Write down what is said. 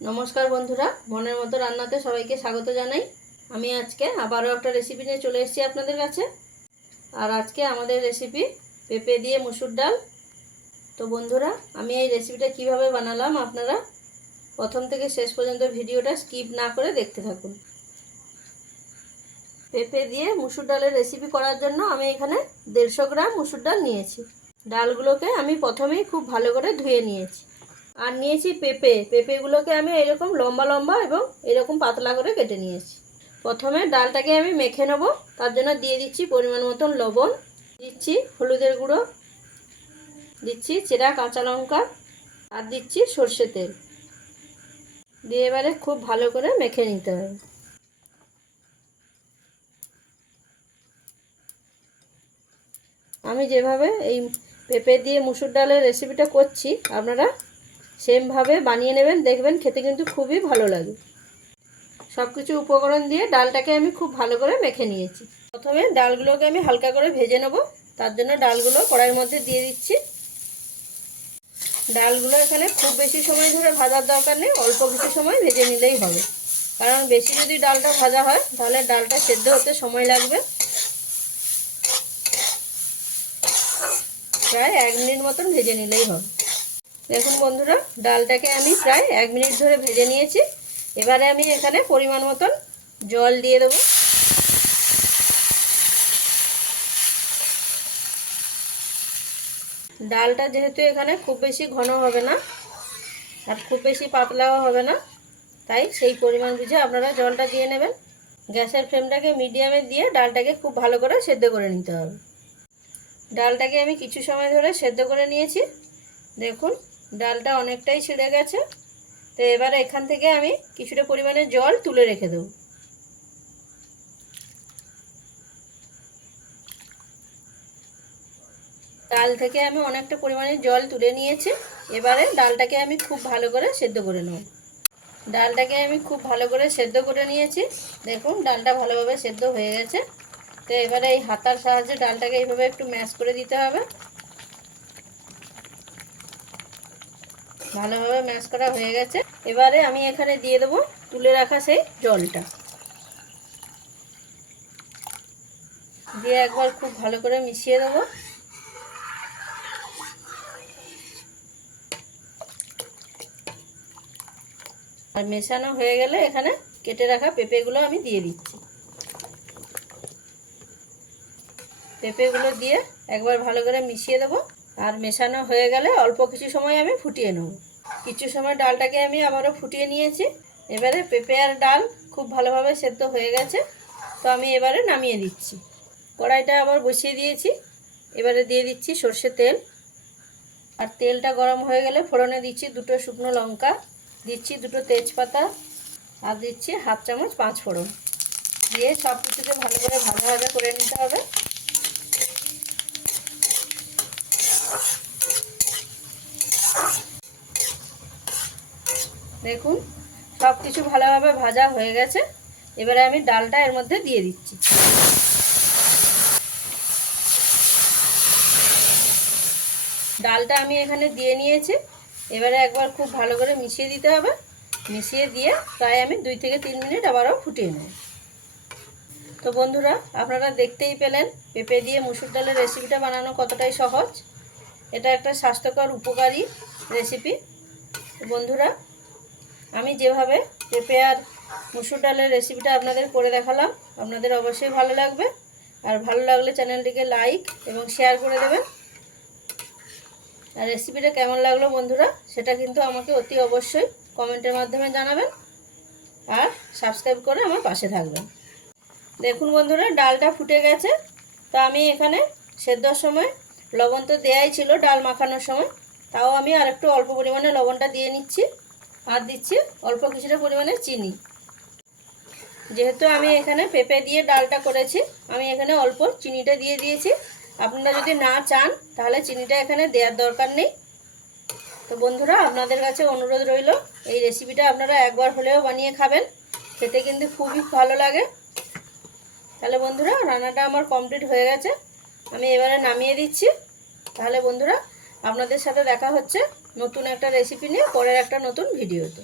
নমস্কার বন্ধুরা, মনের মতো রান্নাতে সবাইকে স্বাগত জানাই। আমি আজকে আবারও একটা রেসিপি নিয়ে চলে এসেছি আপনাদের কাছে। আর আজকে আমাদের রেসিপি পেঁপে দিয়ে মুসুর ডাল। তো বন্ধুরা, আমি এই রেসিপিটা কীভাবে বানালাম আপনারা প্রথম থেকে শেষ পর্যন্ত ভিডিওটা স্কিপ না করে দেখতে থাকুন। পেঁপে দিয়ে মুসুর ডালের রেসিপি করার জন্য আমি এখানে দেড়শো গ্রাম মুসুর ডাল নিয়েছি। ডালগুলোকে আমি প্রথমেই খুব ভালো করে ধুয়ে নিয়েছি। আর নিয়েছি পেঁপে। পেঁপেগুলোকে আমি এরকম লম্বা লম্বা এবং এরকম পাতলা করে কেটে নিয়েছি। প্রথমে ডালটাকে আমি মেখে নেব। তার জন্য দিয়ে দিচ্ছি পরিমাণ মতন লবণ। দিচ্ছি হলুদের গুঁড়ো। দিচ্ছি চেরা কাঁচা লঙ্কা। আর দিচ্ছি সর্ষে তেল। দিয়ে এবারে খুব ভালো করে মেখে নিতে হবে। আমি যেভাবে এই পেঁপে দিয়ে মুসুর ডালের রেসিপিটা করছি, আপনারা সেমভাবে বানিয়ে নেবেন, দেখবেন খেতে কিন্তু খুবই ভালো লাগে। সব কিছু উপকরণ দিয়ে ডালটাকে আমি খুব ভালো করে মেখে নিয়েছি। প্রথমে ডালগুলোকে আমি হালকা করে ভেজে নেব। তার জন্য ডালগুলো কড়াইয়ের মধ্যে দিয়ে দিচ্ছি। ডালগুলো এখানে খুব বেশি সময় ধরে ভাজার দরকার নেই, অল্প কিছু সময় ভেজে নিলেই হবে। কারণ বেশি যদি ডালটা ভাজা হয়, তাহলে ডালটা সেদ্ধ হতে সময় লাগবে। প্রায় এক মিনিট মতন ভেজে নিলেই হবে। দেখুন বন্ধুরা, ডালটাকে আমি প্রায় এক মিনিট ধরে ভেজে নিয়েছি। এবারে আমি এখানে পরিমাণ মতন জল দিয়ে দেবো। ডালটা যেহেতু এখানে খুব বেশি ঘন হবে না, আর খুব বেশি পাতলাও হবে না, তাই সেই পরিমাণ বুঝে আপনারা জলটা দিয়ে নেবেন। গ্যাসের ফ্লেমটাকে মিডিয়ামে দিয়ে ডালটাকে খুব ভালো করে সেদ্ধ করে নিতে হবে। ডালটাকে আমি কিছু সময় ধরে সেদ্ধ করে নিয়েছি। দেখুন ডালটা অনেকটাই ছিঁড়ে গেছে। তো এবার এখান থেকে আমি কিছুটা পরিমাণে জল তুলে রেখে দেবো। ডাল থেকে আমি অনেকটা পরিমাণে জল তুলে নিয়েছি। এবারে ডালটাকে আমি খুব ভালো করে সেদ্ধ করে নেব। ডালটাকে আমি খুব ভালো করে সেদ্ধ করে নিয়েছি। দেখুন, ডালটা ভালোভাবে সেদ্ধ হয়ে গেছে। তো এবারে এই হাতার সাহায্যে ডালটাকে এইভাবে একটু ম্যাশ করে দিতে হবে। ভালোভাবে ম্যাশ করা হয়ে গেছে। এবারে আমি এখানে দিয়ে দেবো তুলে রাখা সেই জলটা। দিয়ে একবার খুব ভালো করে মিশিয়ে দেবো। আর মেশানো হয়ে গেলে এখানে কেটে রাখা পেঁপেগুলো আমি দিয়ে দিচ্ছি। পেঁপেগুলো দিয়ে একবার ভালো করে মিশিয়ে দেবো। আর মেশানো হয়ে গেলে অল্প কিছু সময় আমি ফুটিয়ে নেব। কিছু সময় ডালটাকে আমি আবারও ফুটিয়ে নিয়েছি। এবারে পেঁপে আর ডাল খুব ভালোভাবে সেদ্ধ হয়ে গেছে। তো আমি এবারে নামিয়ে দিচ্ছি। কড়াইটা আবার বসিয়ে দিয়েছি। এবারে দিয়ে দিচ্ছি সর্ষে তেল। আর তেলটা গরম হয়ে গেলে ফোড়নে দিচ্ছি দুটো শুকনো লঙ্কা, দিচ্ছি দুটো তেজপাতা আর দিচ্ছি হাফ চামচ পাঁচ ফোড়ন। দিয়ে সব কিছুকে ভালো করে ভালোভাবে করে নিতে হবে। দেখুন সব কিছু ভালোভাবে ভাজা হয়ে গেছে। এবারে আমি ডালটা এর মধ্যে দিয়ে দিচ্ছি। ডালটা আমি এখানে দিয়ে নিয়েছি। এবারে একবার খুব ভালো করে মিশিয়ে দিতে হবে। মিশিয়ে দিয়ে প্রায় আমি দুই থেকে তিন মিনিট আবারও ফুটিয়ে নেব। তো বন্ধুরা, আপনারা দেখতেই পেলেন পেঁপে দিয়ে মুসুর ডালের রেসিপিটা বানানো কতটাই সহজ। এটা একটা স্বাস্থ্যকর, উপকারী রেসিপি। বন্ধুরা আমি যেভাবে পেঁপে আর মুসুর ডালের রেসিপিটা আপনাদের করে দেখালাম, আপনাদের অবশ্যই ভালো লাগবে। আর ভালো লাগলে চ্যানেলটিকে লাইক এবং শেয়ার করে দেবেন। আর রেসিপিটা কেমন লাগল বন্ধুরা, সেটা কিন্তু আমাকে অতি অবশ্যই কমেন্টের মাধ্যমে জানাবেন। আর সাবস্ক্রাইব করে আমার পাশে থাকবেন। দেখুন বন্ধুরা, ডালটা ফুটে গেছে। তো আমি এখানে সেদ্ধর সময় লবণ তো দেয়াই ছিল ডাল মাখানোর সময়, তাও আমি আর একটু অল্প পরিমাণে লবণটা দিয়ে নিচ্ছি। আর দিচ্ছি, অল্প কিছুটা পরিমাণে চিনি। যেহেতু আমি এখানে পেঁপে দিয়ে ডালটা করেছি, আমি এখানে অল্প চিনিটা দিয়ে দিয়েছি। আপনারা যদি না চান, তাহলে চিনিটা এখানে দেওয়ার দরকার নেই। তো বন্ধুরা, আপনাদের কাছে অনুরোধ রইল, এই রেসিপিটা আপনারা একবার হলেও বানিয়ে খাবেন। খেতে কিন্তু খুবই ভালো লাগে। তাহলে বন্ধুরা, রান্নাটা আমার কমপ্লিট হয়ে গেছে। আমি এবারে নামিয়ে দিচ্ছি। তাহলে বন্ধুরা, আপনাদের সাথে দেখা হচ্ছে। নতুন একটা রেসিপি নিয়ে পরের একটা নতুন ভিডিওতে